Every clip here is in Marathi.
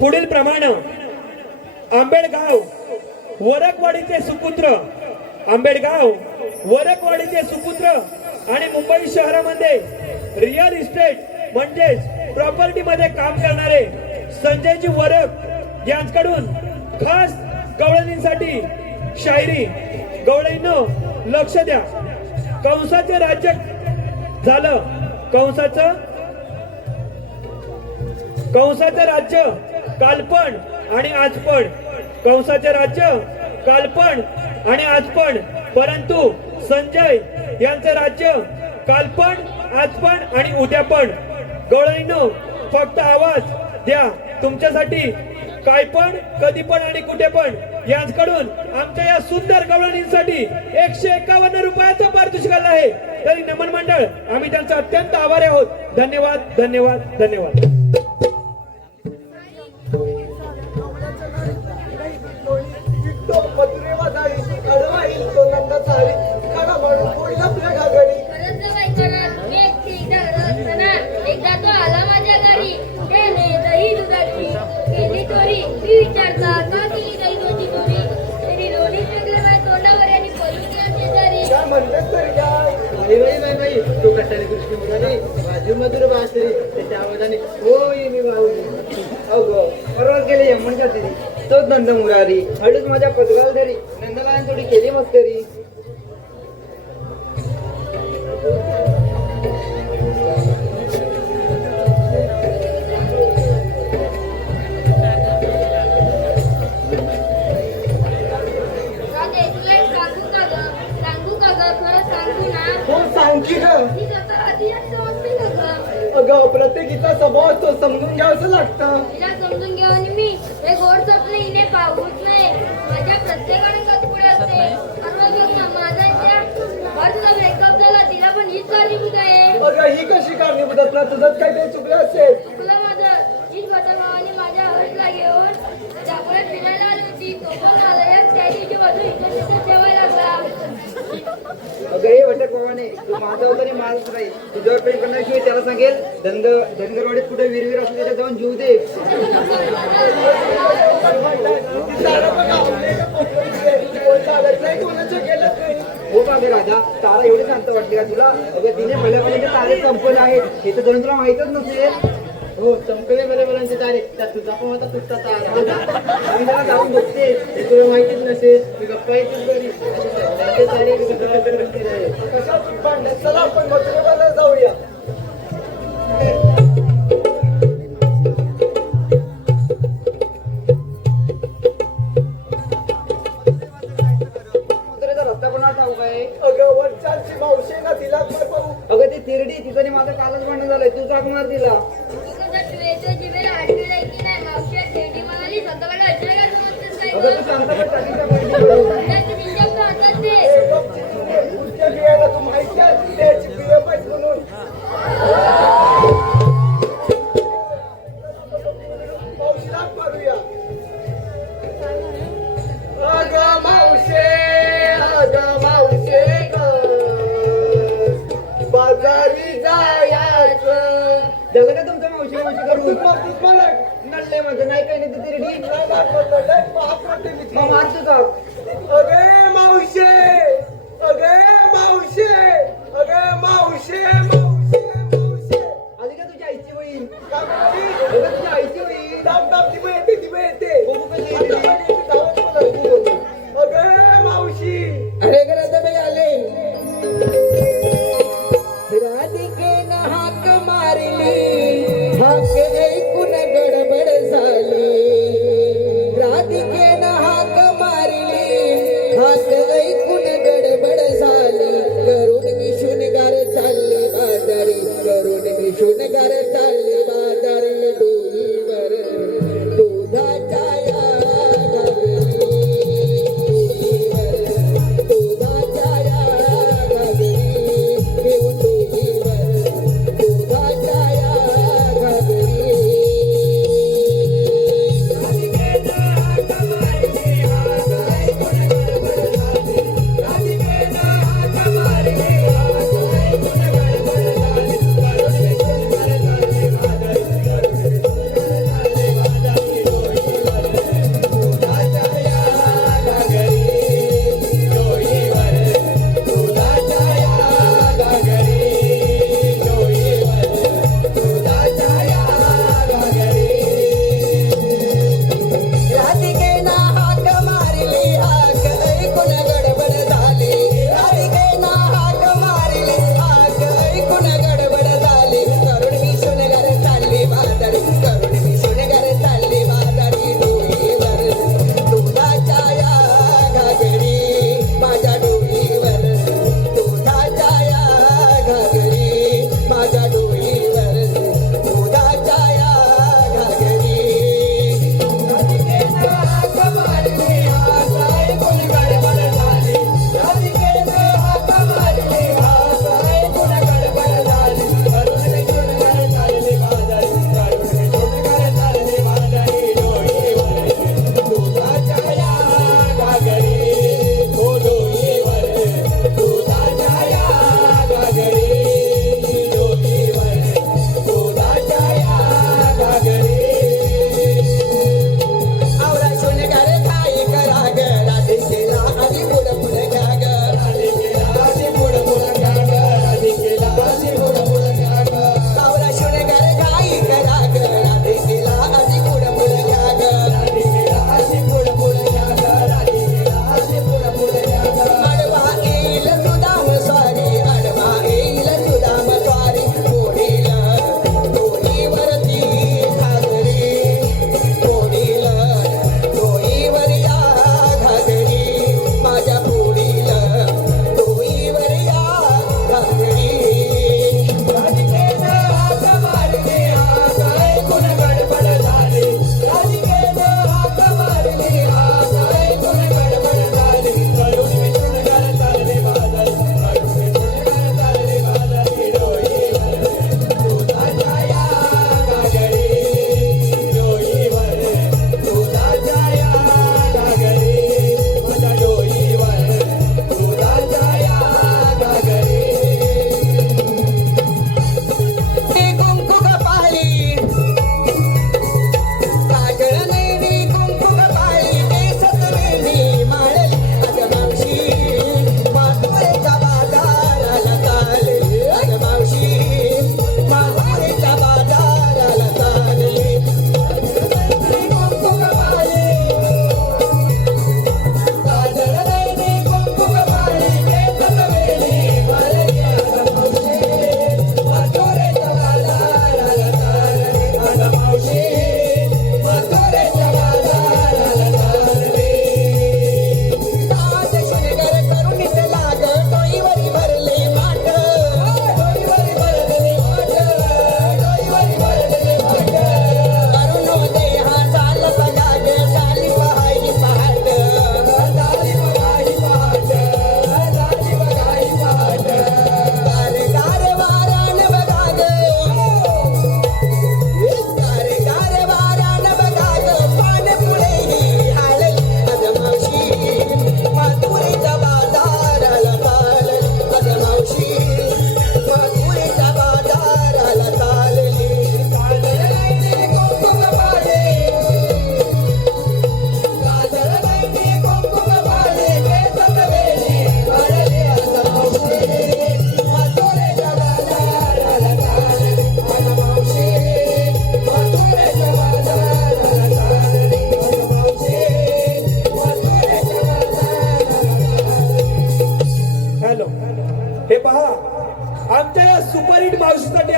पुढील प्रमाणे आंबेडगाव वरकवाडीचे सुपुत्र आंबेडगाव वरकवाडीचे सुपुत्र आणि मुंबई शहरामध्ये रिअल इस्टेट म्हणजेच प्रॉपर्टी मध्ये काम करणारे संजयजी वरक यांच्याकडून खास गवळणींसाठी शायरी. गवळींनो लक्ष द्या. कंसाचे राज्य झालं. कंसाचं राज्य कालपण आणि आजपण. कंसाचे राज्य कालपण आणि आजपण. परंतु संजय यांचं राज्य कालपण, आजपण आणि उद्यापण. गवळींनो फक्त आवाज द्या. तुमच्यासाठी काय पण, कधी पण आणि कुठे पण यांच्याकडून आमच्या या सुंदर गवळणींसाठी 151 रुपयाचं पारितोषिक आलं आहे. तरी नमन मंडळ आम्ही त्यांचा अत्यंत आभारी आहोत. धन्यवाद, धन्यवाद, धन्यवाद. एकदा तो आला माझ्या घरी, त्याने दही दुधाची केली चोरी. मी विचारला का केली दही दुधाची चोरी, तरी लोणी टाकलं माझ्या तोंडावर आणि पळून गेला शेजारी. काय म्हणतात तरी काय नाही तो कशाने कृष्ण मुरारी बाजू मधुर बासरी त्याच्या आवाजाने होय मी वाहुली. अगो परवाच गेले यमन का तरी तोच नंद मुरारी हळूच माझ्या पदगाल धरी नंदलाने थोडी केली मस्करी. अगं प्रत्येकीचा स्वभाव असतो समजून घ्यावंच लागतं. तिला समजून घ्यावं आणि मी हे गोड स्वप्न हिने पाहूच नाही. माझ्या प्रत्येकाने कचपुडे असते. माझा तिला ब्रेकअप झाला, तिला पण हीच कारणीभूत आहे. अगं ही कशी कारणीभूत असणार? तुझंच काही ते चुकलं असेल. तुला माझं हीच घटनावाने माझ्या हर्षला घेऊन त्यामुळे फिरायला आली होती. तो पण आला. त्या दिवशी बाजू इकडे ठेवायला लागला. अगं हे वटक बाबाने तू माझा होता आणि माझच राहील. तुझ्यावर प्रेम करण्याशिवाय त्याला सांगेल धनगरवाडीत कुठे विरविर असू त्याच्या जाऊन जीव दे. हो का गे राजा, तारा एवढी शांत वाटते का तुला? अगं तिने भल्याभल्यांचे तारे संपवले आहेत हे तर जणू तुला माहितच नसेल. हो संपले भल्याभल्यांचे तारे, त्यात तुझा पण होता तुझा तारा. आम्ही त्याला जाऊन बघते हे तुला माहितीच नसेल. मी गप्पा येतच बरी त्यांचे तारे कशा पांड्या. चला आपण मथुरेला जाऊया. अगं ती तिरडी तिचं माझं कालच भांडण झालंय. तू जाग मार तिला. अगं तू शांत पण टाकीच्या तू माहिती आहे त्याची पिढ्या पाहिजे म्हणून. मावशीला मारूया. अगं मावशे बाजारी जायचं. झालं का तुमचं मावशी करून नडले म्हणजे नाही काही नाही तिरडी मारतो का? अगे मावशे आली का तुझ्या आईची बहीण? तुझ्या आईची बहीण अगे मावशी. अरे घरात आले. राधिकेनं हाक मारली, हाक ऐकून गडबड झाली. राधिकेनं हाक मारली, हाक ऐकून गडबड झाली. करून विशून गार चालले बाजारी, करून विशून गार चालले बाजारी. डोईवर दुधाच्या या घागरी, दुधाच्या या घागरी घेऊन डोईवर दुधाच्या या घागरी.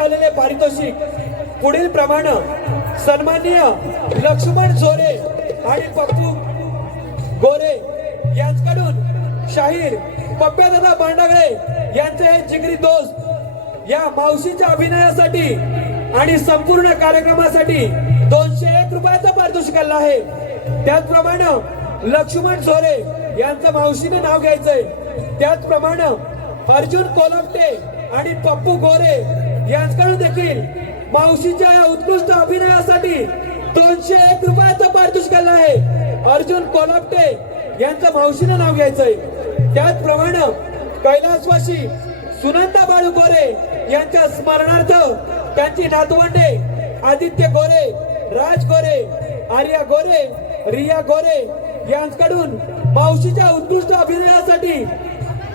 मिळालेले पारितोषिक पुढील प्रमाणे सन्माननीय लक्ष्मण झोरे आणि पप्पू गोरे यांच्याकडून शाहीर पप्प्यादादा बांडागळे यांचे हे जिगरी दोस्त या मावशीच्या अभिनयासाठी आणि संपूर्ण कार्यक्रमासाठी 201 रुपयाचं पारितोषिक आलं आहे. त्याचप्रमाणे लक्ष्मण झोरे यांचं मावशीने नाव घ्यायचंय. त्याचप्रमाणे अर्जुन कोलमटे आणि पप्पू गोरे यांच्याकडून देखील मावशीच्या या उत्कृष्ट अभिनयासाठी 201 रुपयाचं पारितोषिक आलं आहे. अर्जुन कोलमटे यांचं मावशीने नाव घ्यायचंय. त्याचप्रमाणे कैलासवासी सुनंदा बाळू गोरे यांच्या स्मरणार्थ त्यांची नातवंडे आदित्य गोरे, राज गोरे, आर्या गोरे, रिया गोरे यांच्याकडून मावशीच्या उत्कृष्ट अभिनयासाठी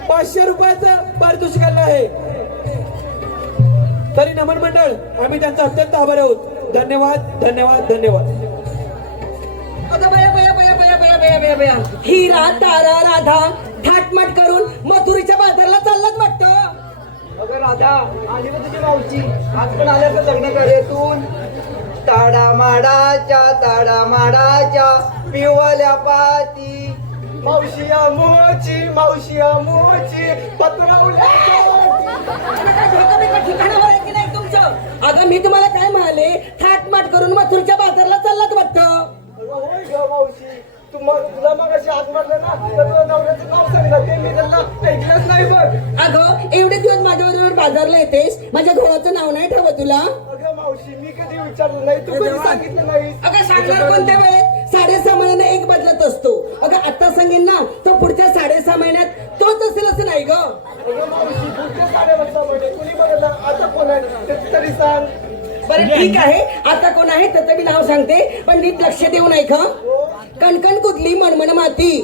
500 रुपयाचं पारितोषिक आलं आहे. तरी नमन मंडळ आम्ही त्यांचा अत्यंत आभारी आहोत. धन्यवाद धन्यवाद धन्यवाद. हिरा तारा राधा थाटमाट करून मथुरीच्या बाजारला चाललाच वाटतं. अगं राधा आली बघ तुझी मावशी आज पण आल्या तर लग्न करेतून ताडा माडाच्या पिवल्या पाती मावशिया मोची पत्रावल्या ठिकाणावर आहे की नाही तुमचं? अगं मी तुम्हाला काय म्हणाले, थाटमाट करून मथुरीच्या बाजारला चाललाच वाटतं. होय ग मावशी तुला मग अशी हात मारलं ना तर तुला नवऱ्याचं नाव सांगितलं ते मी त्यांना ऐकलंच नाही बघ. अगं एवढे दिवस माझ्याबरोबर बाजारला येतेस, माझ्या घोळाचं नाव नाही ठेवत तुला? अगं मावशी मी कधी विचारलं नाही तू कधी सांगितलं नाही. अगं सांगणार कोणत्या वेळेत? 6.5 महिन्याने एक बदलत असतो. अगं आता सांगेन ना तो पुढच्या 6.5 महिन्यात तोच असेल असं नाही ग. अगं मावशी पुढच्या 6.5 महिने कुणी बघितलं आता कोण आहे ते तरी सांग. बरं ठीक आहे, आता कोण आहे त्याचं मी नाव सांगते, पण नीट लक्ष देऊ नाही का? कणकण कुदली मनमन माती,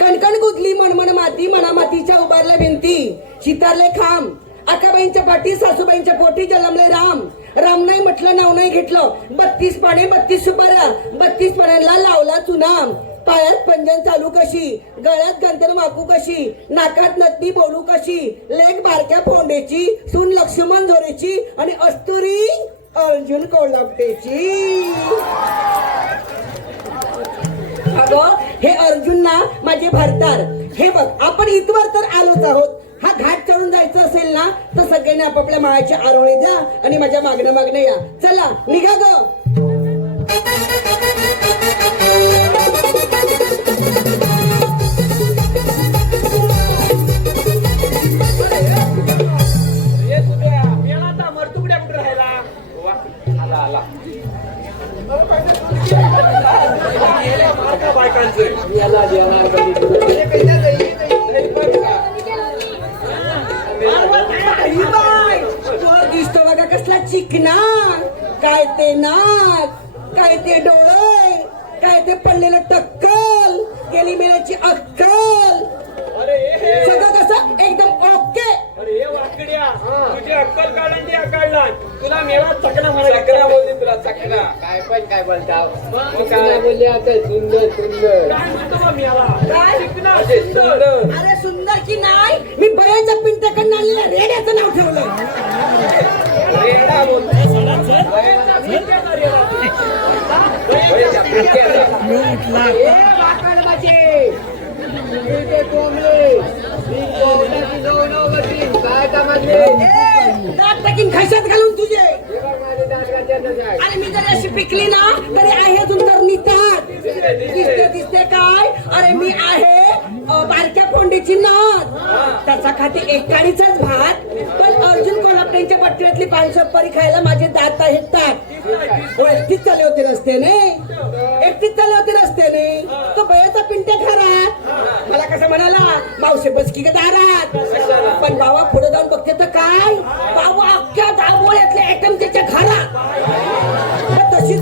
कणकण कुदली मनमन माती, मना मातीच्या उभारल्या भिंती, चितारले खांब, अकाबाईंच्या पाठी सासूबाईंच्या पोटी जन्मले राम, राम नाही म्हटलं नाव नाही घेतलं, 32 पाने 32 सुपाऱ्या, 32 पाण्याला लावला चुनाम, पायात पंजन चालू कशी, गळ्यात गंधर वाकू कशी, नाकात नत्ती बोलू कशी, लेक बारक्या फोंडेची, सून लक्ष्मण झोरेची आणि अस्तुरी अर्जुन कोल्हापटेची. अगं हे अर्जुन ना माझे भरतार. हे बघ आपण इथवर तर आलोच आहोत. हा घाट चढून जायचं असेल ना तर सगळ्यांनी आपापल्या माळाची आरोळी द्या आणि माझ्या मागणं या. चला निघा ग. दिसतो बघा कसला चिकना, काय ते नाक, काय ते डोळे, काय ते पडलेलं टक्कल, गेली मेल्याची अक्कल, सगळं कसं एकदम ओके. अरे वाकड्या तुझी अक्कल काढली काढला तुला मेवा चकना म्हणाला बोलली तुला चकना काय बोलता काय बोलले आता सुंदर काय म्हणतो मग मेवा काय? चिकना सुंदर. अरे सुंदर की नाही, मी बयाच्या पिंट्याकडनं आलेल्या रेड्याचं नाव ठेवलं. रेडा बोलतो दात टाकीन खिशात घालून तुझे. आणि मी जरी अशी पिकली ना तरी आहे अजून तर नितात दिसते काय. अरे मी आहे बारक्या फोंडीची नात, त्याचा खाते एकाडीचाच भात, पण अर्जुन कोल्हापट्यांच्या पट्ट्यातली पानसप्पारी खायला माझे दात आहेत ताट. एकटीच चालले होते रस्त्याने, तो बयाचा पिंट्या घरात. मला कसं म्हणाला मावशी बसकी का दारात, पण बाबा पुढे जाऊन बघते तर काय बाबा अख्ख्या दाबोळ्यातले आयटम त्याच्या घरात. तशीच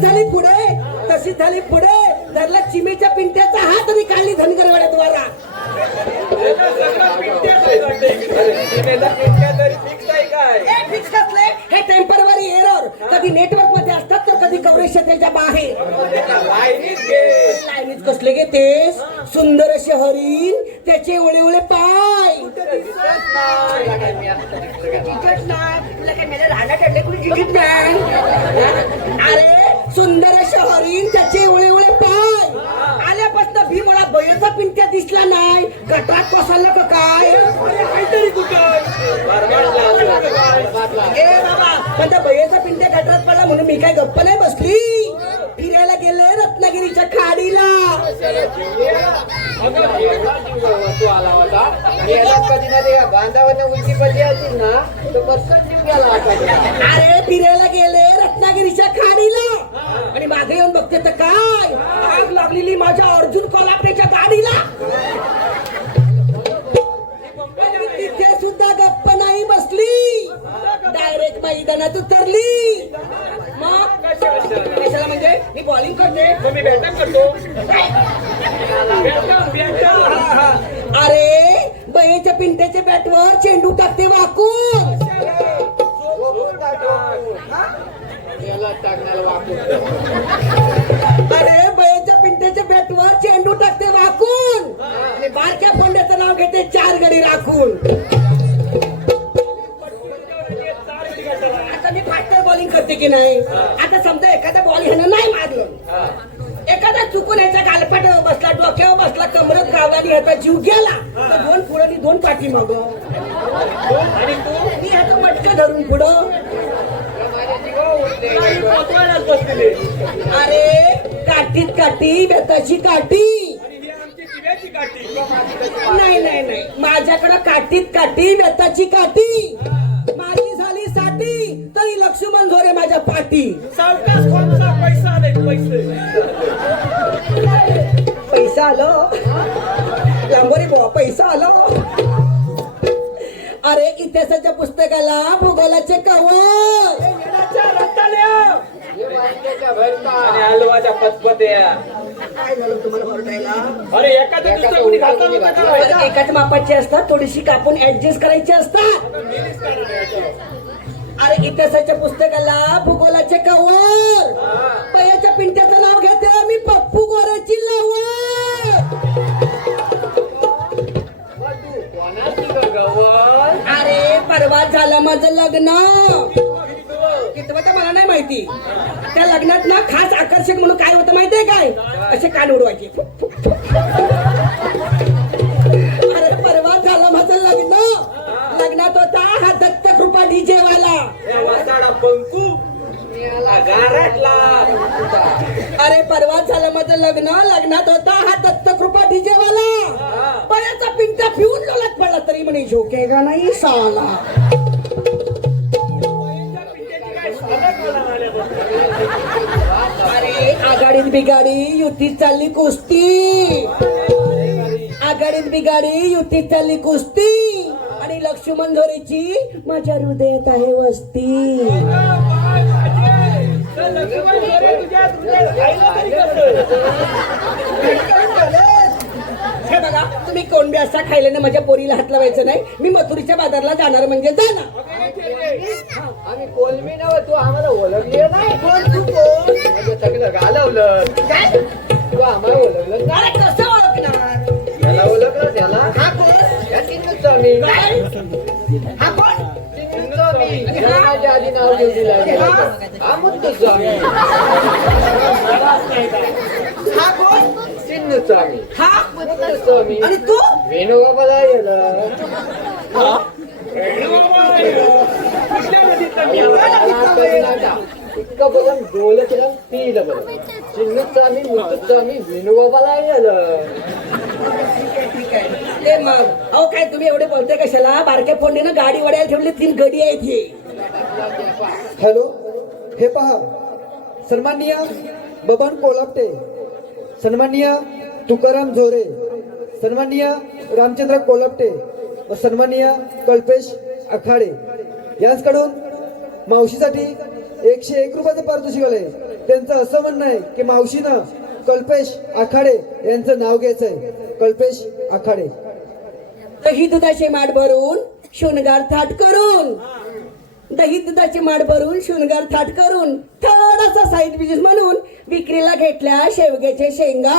झाली पुढे धरला चिमेच्या पिंट्याचा हात आणि काढली धनगरवाड्यात वारा. हे टेम्पररी एरर, कधी नेटवर्क मध्ये असतात तर कधी कव्हरेज क्षेत्राच्या बाहेर. लाईनीत कसले घेतेस? सुंदर असे हरिण, त्याचे ओळे पाय, दिसत नाही. काय मी आता दिसलं काय? जिंकत नाही. तुला काय मला राडा ठरले कुणी जिंकत नाही. अरे सुंदर शहरीन त्याचे एवढे एवढे पाय आल्यापासून भीमला बैलचा पिंट्या दिसला नाही. गटात कोसळलं का काय? काहीतरी कुठं ए बाबा पण त्या बैलचा पिंट्या गटात पडला म्हणून मी काय गप्प नाही बसली. फिरायला गेले रत्नागिरीच्या खाडीला. तू आला होता आणि याला कधी ना ते बांधावर उलटी पडली होती ना तर बसच जीव गेला आता. अरे फिरायला गेले रत्नागिरीच्या खाडीला आणि मागे येऊन बघते तर काय आग लागलेली माझ्या अर्जुन कोल्हापूरच्या गाडीला. आणि तिथे सुद्धा गप्प नाही बसली. डायरेक्ट मैदानात उतरली. मग कशाला म्हणजे मी बॉलिंग करते मी बॅटिंग करतो. अरे बयेच्या पिंट्याच्या बॅटवर चेंडू टाकते वाकून. याला टाकण्याला वापरून अरे बयेच्या पिंट्याच्या बॅटवर चेंडू टाकते वाकून आणि बारक्या फोंड्याचं नाव घेते 4 गडी राखून. आता मी फास्टर बॉलिंग करते की नाही. आता समजा एखादा बॉल ह्यानं नाही मारलं एखादा चुकून याचा गालपाट बसला डोक्यावर बसला कमरत गावला आणि ह्याचा जीव गेला तर 2 पुढं आणि 2 पाठी मग आणि मी ह्याचं मटकं धरून पुढं. अरे काठीत काठी बेताची काठी. नाही नाही नाही माझ्याकडं काठीत काठी बेताची काठी. माझी झाली साठी तरी लक्ष्मण झोरे माझ्या पाठी. पैसा आलो लांबोरी बुवा पैसा आलो. अरे इतिहासाच्या पुस्तकाला भूगोलाचे कवर हलवाच्या पचपत्या. काय झालं तुम्हाला ओरडायला. अरे एकाच मापाची असतात थोडीशी कापून ऍडजस्ट करायची असतात. अरे इतिहासाच्या पुस्तकाला भूगोलाचे कवर पयाच्या पिंट्याचं नाव घेते मी पप्पू गोऱ्याची लवळ. अरे परवा झालं माझं लग्न कितवं तर मला नाही माहिती. त्या लग्नात ना खास आकर्षक म्हणून काय होतं माहितीये काय असे कान उडवायचे. अरे परवा झालं माझं लग्न. लग्नात होता हा दत्त कृपा डीजे वाला. अरे परवा झालं माझं लग्न. लग्नात होता हा दत्त कृपा डीजे वाला. बऱ्याचा पिंटा फिरून लोलात पडला तरी म्हणे झोकेगा नाही साला. अरे आघाडीत बिगाडी युतीत चालली कुस्ती. आघाडीत बिगाडी युतीत चालली कुस्ती आणि लक्ष्मण झोरेची माझ्या हृदयात आहे वस्ती. हे बघा तुम्ही कोणबी असा खायला माझ्या पोरीला हात लावायचं नाही. मी मथुरीच्या बाजारला जाणार म्हणजे जाणार. आम्ही कोलमी नव तू आम्हाला ओळखले नाही. कोण तू कोण सगळं घालवलं काय तू आम्हाला ओळखलं का? अरे कसं ओळखणार. त्याला ओळखलं त्याला हा कोण या चिन्हच आम्ही काय हा कोण चिन्हच आम्ही माझ्या आधी नाव घेऊन दिलं. हा मुद्दच आम्ही हा कोण चिन्हच आम्ही हा मुद्दच आम्ही आणि तू वेणुबाबाला गेलं इतकं बघून डोलं केलं पिलं बरं. चिन्हच आम्ही मुद्दच आम्ही वेणुबाबाला गेलं. ते मग अहो काय तुम्ही एवढे बोलते कशाला. बारक्या फोंडीनं गाडी वड्याला ठेवली 3 गडी आहेत हे. हॅलो हे पहा सन्माननीय बबन कोल्हापटे, सन्माननीय तुकाराम झोरे, सन्माननीय रामचंद्र कोल्हापटे व सन्माननीय कल्पेश आखाडे यांच्याकडून मावशीसाठी 101 रुपयाचं पारितोषिक आलंय. त्यांचं असं म्हणणं आहे की मावशीनं कल्पेश आखाडे यांचं नाव घ्यायचंय. कल्पेश आखाडे. दही दुधाचे माठ भरून शृंगार थाट करून दही दुधाची माठ भरून शृंगार थाट करून थोडासा साईड बिझनेस म्हणून विक्रीला घेतल्या शेवग्याचे शेंगा.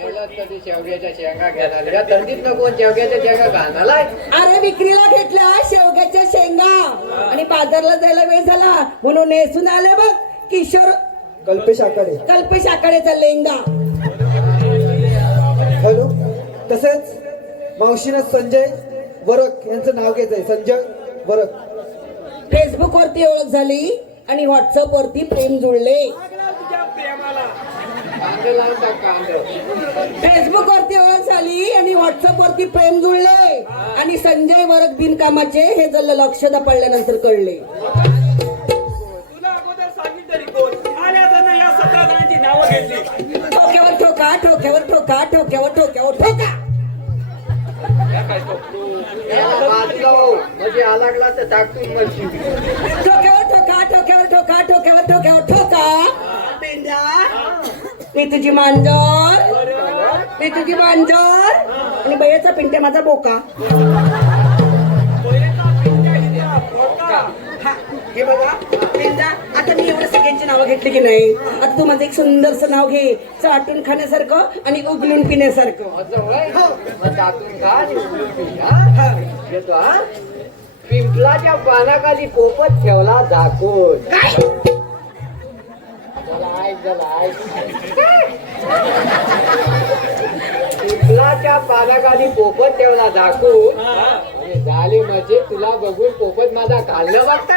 कधी शेवग्याच्या शेंगा घेणार या थंडीत नको शेवग्याच्या शेंगा घालणार अरे विक्रीला घेतल्या शेवग्याच्या शेंगा आणि बाजारला जायला वेळ झाला म्हणून नेसून आले बघ किशोर कल्पेश आकडे. कल्पेश आकाडेचा लेंगा. हॅलो. तसेच मावशीनं संजय वरक यांचं नाव घ्यायचंय. संजय वरक. फेसबुक वरती ओळख झाली आणि व्हॉट्सअप वरती प्रेम जुळले. कांदे लावून टाक कांदे. फेसबुक वरती ओळख झाली आणि व्हॉट्सअप वरती प्रेम जुळले आणि संजय वरक बिनकामाचे हे जल्ल लक्ष पडल्यानंतर कळले. तुला अगोदर सांगितलं तरी कोण आल्या त्यांना या 17 जणांची नावं घेतली. ठोक्यावर ठोका ठोक्यावर ठोका ठोक्यावर ठोक्यावर ठोका. बाजूला हो म्हणजे आलागला तर टाकून मरशी. ठोक्यावर ठोका ठोक्यावर ठोका ठोक्यावर ठोक्यावर ठोका. पेंड्या मी तुझी मांजर मी तुझी मांजर आणि बयाचा पिंट्या माझा बोका. हा, हे बघा पेंड्या आता मी एवढं सगळ्यांची नावं घेतली की नाही आता तू माझं एक सुंदरसं नाव घे चाटून खाण्यासारखं आणि उगलून पिण्यासारखं. टाकून खा आणि उकळून पी, हा? घेतो हा. पिंपलाच्या पानाखाली पोपट ठेवला झाकून. पिंपलाच्या पानाखाली पोपट ठेवला झाकून आणि झाली म्हणजे तुला बघून पोपट माझा खाल्लं बघताय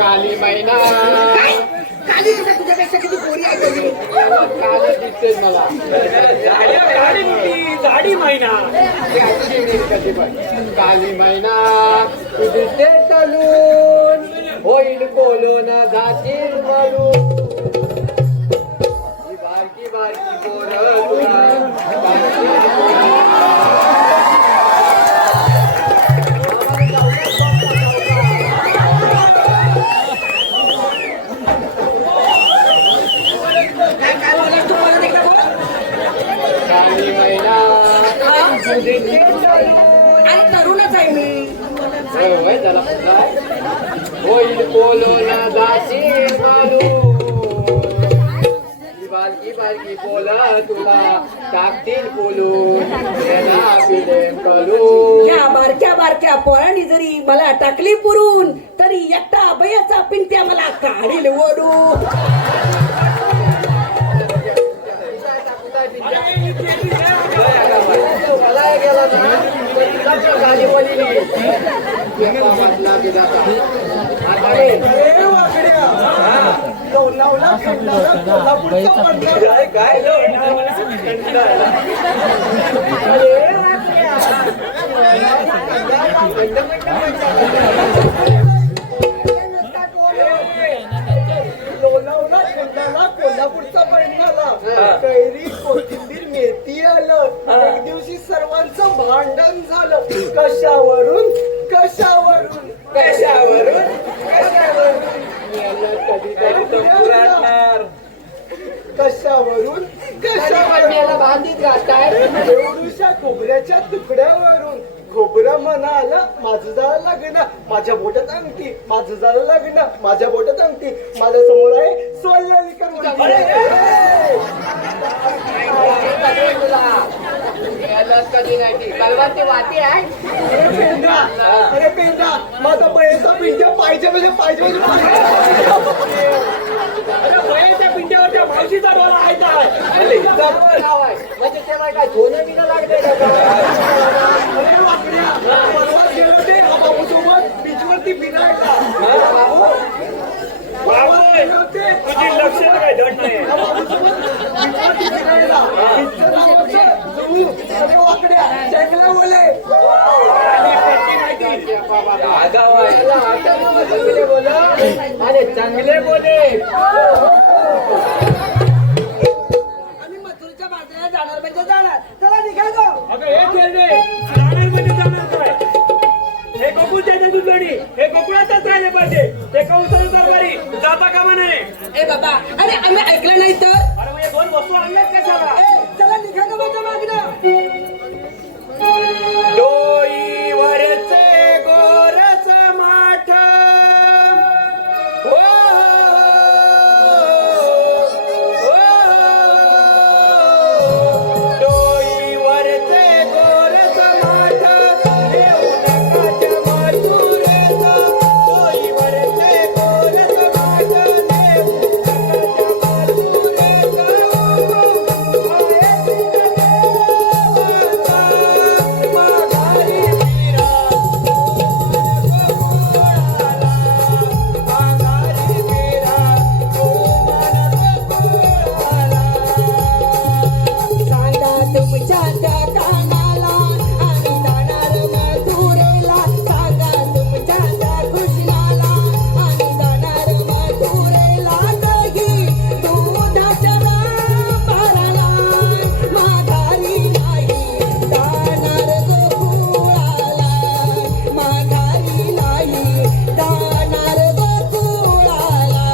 काली मैना खाली तुझ्यापेक्षा किती गोरी आहे तरी. काली दिसते मला गाडी मोठी गाडी महिना कधी पण काली मैना तू दिसते तलून होईल बोलून जातील म्हणून ही बारकी बारकी पोरं तुला काय बोला तू मला एकदा बोल. काली मैना तू दिसते तलून आणि तरुणच आहे मी. त्याला होईल बोलून जाशील मालून बारकी बारकी बोला तुला टाकतील बोलून कलून. या बारक्या बारक्या पोरांनी जरी मला टाकली पुरून तरी एकटा अभयाचा पिंट्या मला काढील ओढून. मला गेला ना पण तुला पण गाडी बोलली कोल्हापूरचा परिणाम कैरी कोथिंबीर मेथी आलं. एक दिवशी सर्वांचं भांडण झालं. कशावरून कशावरून कशावरून कशावरून कशावरून बांधित राहताय एवढ्या खोबऱ्याच्या तुकड्यावरून. खोबरं म्हणाला माझं झालं लग्न माझ्या बोटात अंगठी माझं झालं लग्न माझ्या बोटात अंगठी माझ्या समोर आहे सोललेली कधी नाही ती कलवाची वाटी आहे. अरे पेंडा माझा बयाचा पिंट्या पाहिजे म्हणजे पाहिजे म्हणजे अरे वयाच्या पिंट्यावरच्या मावशीचा डोळा आहे काय? म्हणजे त्याला काय धोनं बिनं लागतंय बीचवरती फिरायला तुझी लक्ष काय धड नाही. अरे चांगले बोले आम्ही मथुरच्या बाजूला जाणार म्हणजे जाणार. चला निघा गो. अगं हे खेळणे जाणार म्हणजे जाणार काय हे बघू त्याच्या दुधणी हे गोकुळातच राहिले पाहिजे. ते कंसाचे दरबारी जाता कामा नये. ए बाबा, अरे आम्ही ऐकलं नाही तर अरे मग हे दोन वस्तू आणल्यात कशाला? चला निघा का माझ्या मागणं. डोईवरचे गोरच माठ हो, डोईवरचे गोरच माठ देऊ नकाच्या मातुरेचा. डोईवरचे गोरच माठ देऊ नकाच्या मातुरेचा. सांगा तुमच्या त्या कानाला आणि जाणार मथुरेला. सांगा तुमच्या त्या कृष्णाला आणि जाणार मथुरेला. दही दुधाच्या व्यापाराला माघारी नाही जाणार गोकुळाला. माघारी नाही जाणार गोकुळाला.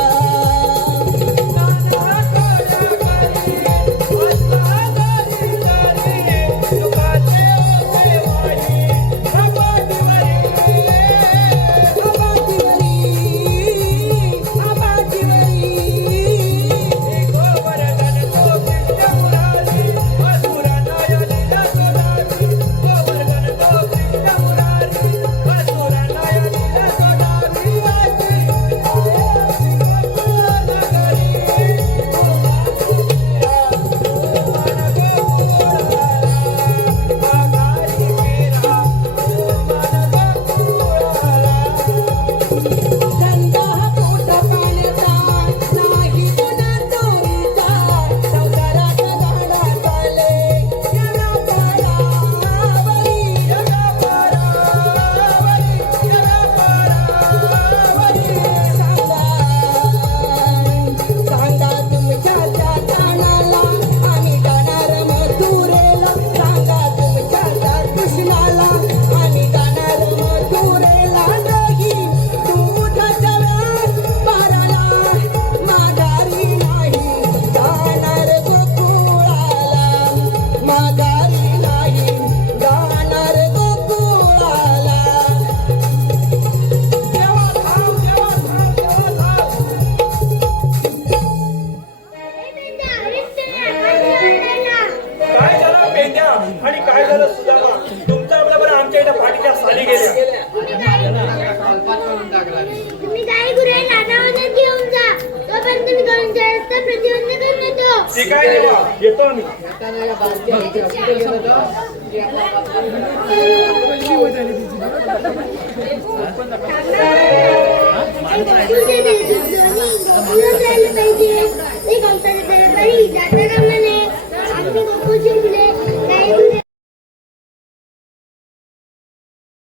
धंदा पोटा पाण्याचा नाही गुन्हा चोरीचा. संसारात गाडा चाले जरा परावरी. जरा परावरी. जरा परावरी. सांगा तुमच्या त्या कानाला आम्ही जाणार मथुरेला. सांगा तुमच्या त्या कृष्णाला आम्ही जाणार मथुरेला. दही दुधाच्या व्यापाराला माघारी नाही जाणार गोकुळाला. माघारी नाही जाणार गोकुळाला. काय झालं पेंड्या आणि काय झालं सुदामा? तुमच्या बरोबर आमच्या इथं पाठीच्या साली गेल्या. तुम्ही काही गुरे नानावरून घेऊन जा. तोपर्यंत मी कंसाचा प्रतिबंध करून येतो. ती काय देवा, येतो आम्ही. थांबणार